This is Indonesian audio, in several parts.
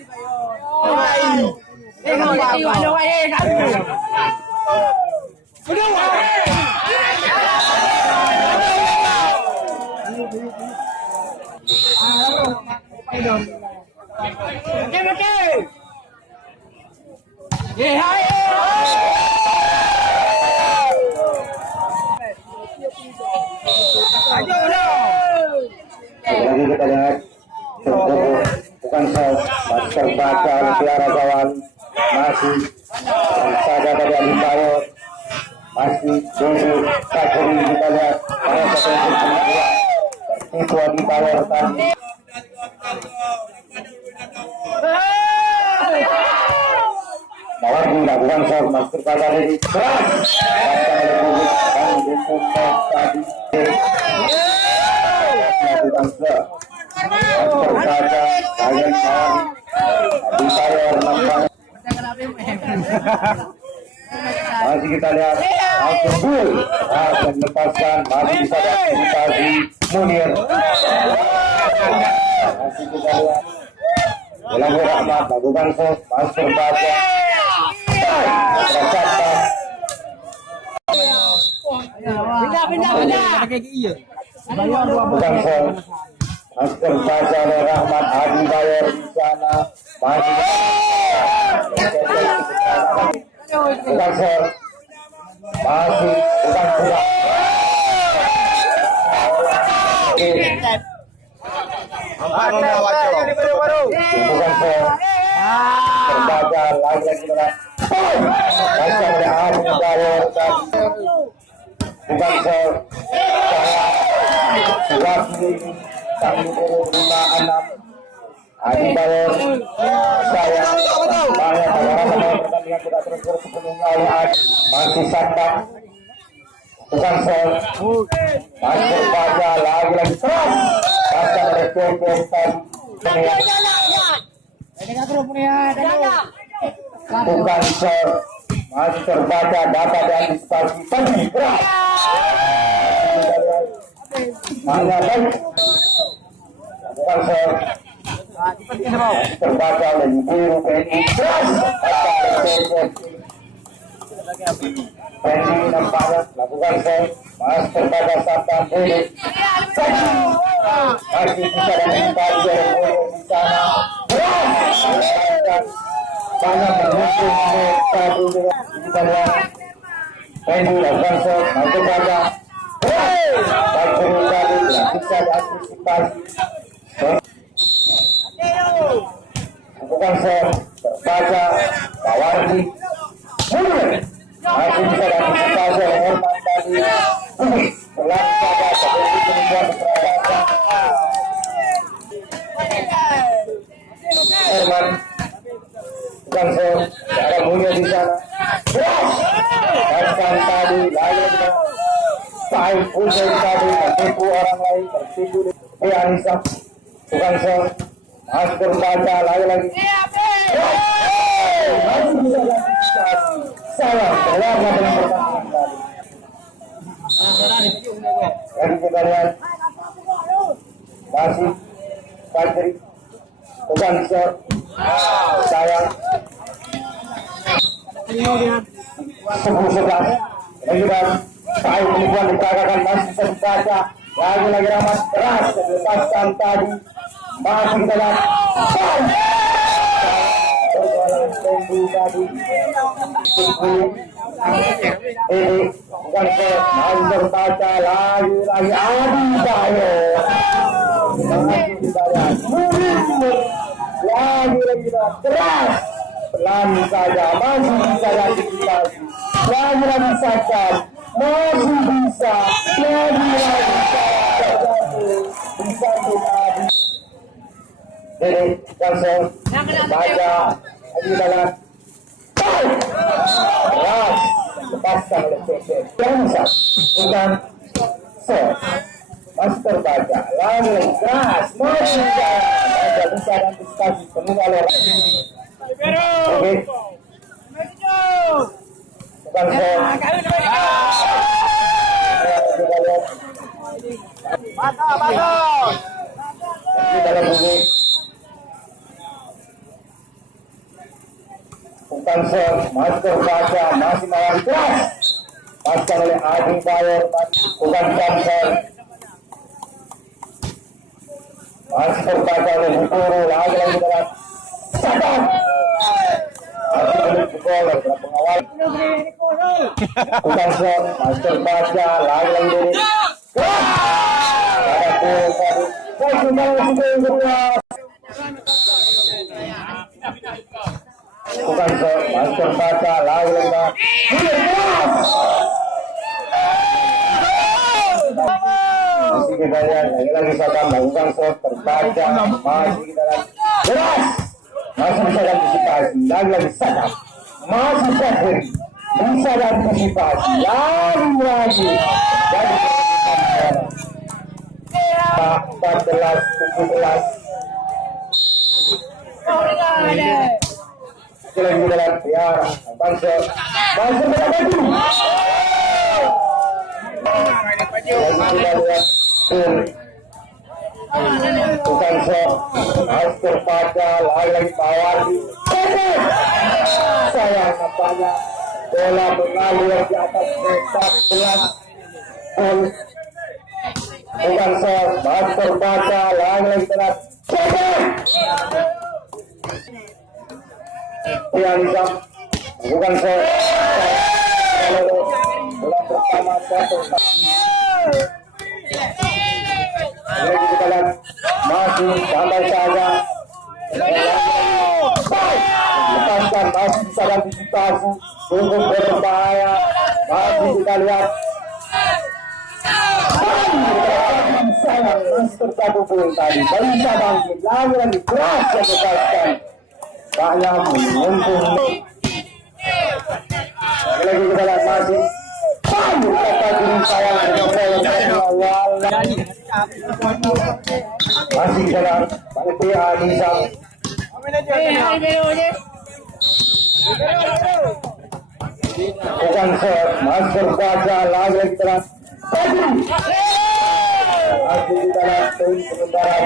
Lagi kita lihat bukan terbaca oleh Tiara kawan masih saja dari Adi Tayo masih tunggu Sakuri kita lihat itu Adi Tayo tadi Mawar dilakukan soal master pada ini keras dan dukung tadi melakukan soal master pada kalian Adi Tayo nampak masih kita lihat langsung full dan lepaskan masih bisa diaktifasi Munir masih kita lihat Ilham Rahmat lakukan sos master baca bukan sos master baca oleh Rahmat Adi Bayar di sana masih bukan sos masih bukan kurang bukan sos terbaca lagi baca oleh Adi Bayar bukan sos wakil kami berlima anak Adi Bayar saya pertandingan tidak terus sepenuhnya oleh Adi masih santap bukan sol masih terbaca lagi terus baca oleh Kekesan bukan sol masih terbaca dapat diantisipasi tadi berat hanya baik bukan sol terbaca oleh guru PNI keras PNI nampaknya lakukan sol mas terbaca Sabtan Budi masih bisa diantisipasi oleh guru di sana berat banyak mendukung mereka juga kita lihat PNI lakukan sol mas terbaca baik guru tadi bisa diantisipasi bukan sol terbaca Bawardi Munir masih bisa diantisipasi oleh Herman tadi setelah saja seperti kemudian terbaca Herman bukan sol ada Munir di sana dan tadi lalu Saif Hussein tadi menipu orang lain tertipu Anissa bukan sol mas terbaca lagi masih bisa diantisipasi salah keluar dalam pertandingan tadi jadi kita lihat masih Fajri bukan shot sayang 10-11 lagi dan Saif kemudian dikatakan masih bisa dibaca lagi Rahmat keras lepaskan tadi masih kita lihat pergolakan tunggu tadi ini bukan shot masih terbaca lagi Adi Bayo masih kita lihat lagi keras pelan saja masih bisa diantisipasi lagi saja masih bisa bisa tadi jadi langsung baca Adi Bayo keras lepaskan oleh PP yang bisa bukan shot masih terbaca lalu keras masih bisa antisipasi penuh oleh oke bukan shot di dalam bumi bukan shot, master baca masih melawan keras, pasang oleh Adi Bayer, bukan campur, masih terbaca oleh Bukuru, lagi dalam sadar, masih belum gol dalam pengawal, bukan shot, master baca, lagi dari keras, ada gol tadi, bukan shot, master baca, lagi masih kita lihat lagi Sadam melakukan shot terbaca, masih kita lihat jelas, masih bisa antisipasi, lagi Sadam, masih Sadam bisa antisipasi, lagi jadi 14, 17 lagi kita lihat ya, bangsa berapa kita lihat bukan shot, harus terbaca, lagi bawah sayang nampaknya bola mengalir di atas metak belas bukan shot, harus terbaca, lagi terat Nizam bukan shot, bola pertama kita lihat masih sampai saja lepaskan, masih bisa antisipasi sungguh berbahaya, masih kita lihat sayang masih terjatuh pun tadi bisa bangkit lagi keras yang lepaskan banyak untung lagi kita lihat masih masih jalan panitia Nizam bukan shot, masih baca lagi teras masih di dalam tim sementara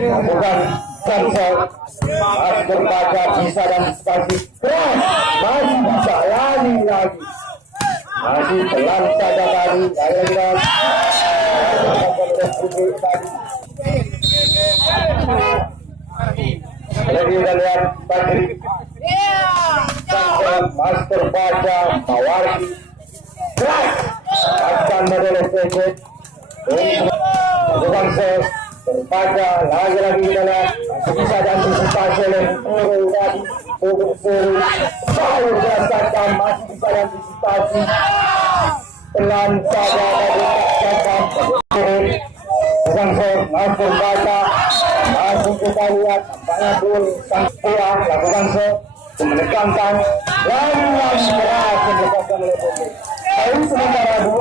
bukan shot, masih berbaca bisa dan spasi keras, masih bisa lagi masih pelan saja tadi lagi kita lihat Badri masih berbaca Mawardi keras akan menolak sedikit bukan shot terbaca lagi kita lihat masih bisa antisipasi oleh Bukuru tadi Bukuru berdasarkan masih bisa antisipasi pelan saja dari Sadam bukan shot, masih terbaca masih kita lihat banyak gol sang pulang lakukan shot menekankan lagi keras yang dilakukan oleh pemain sementara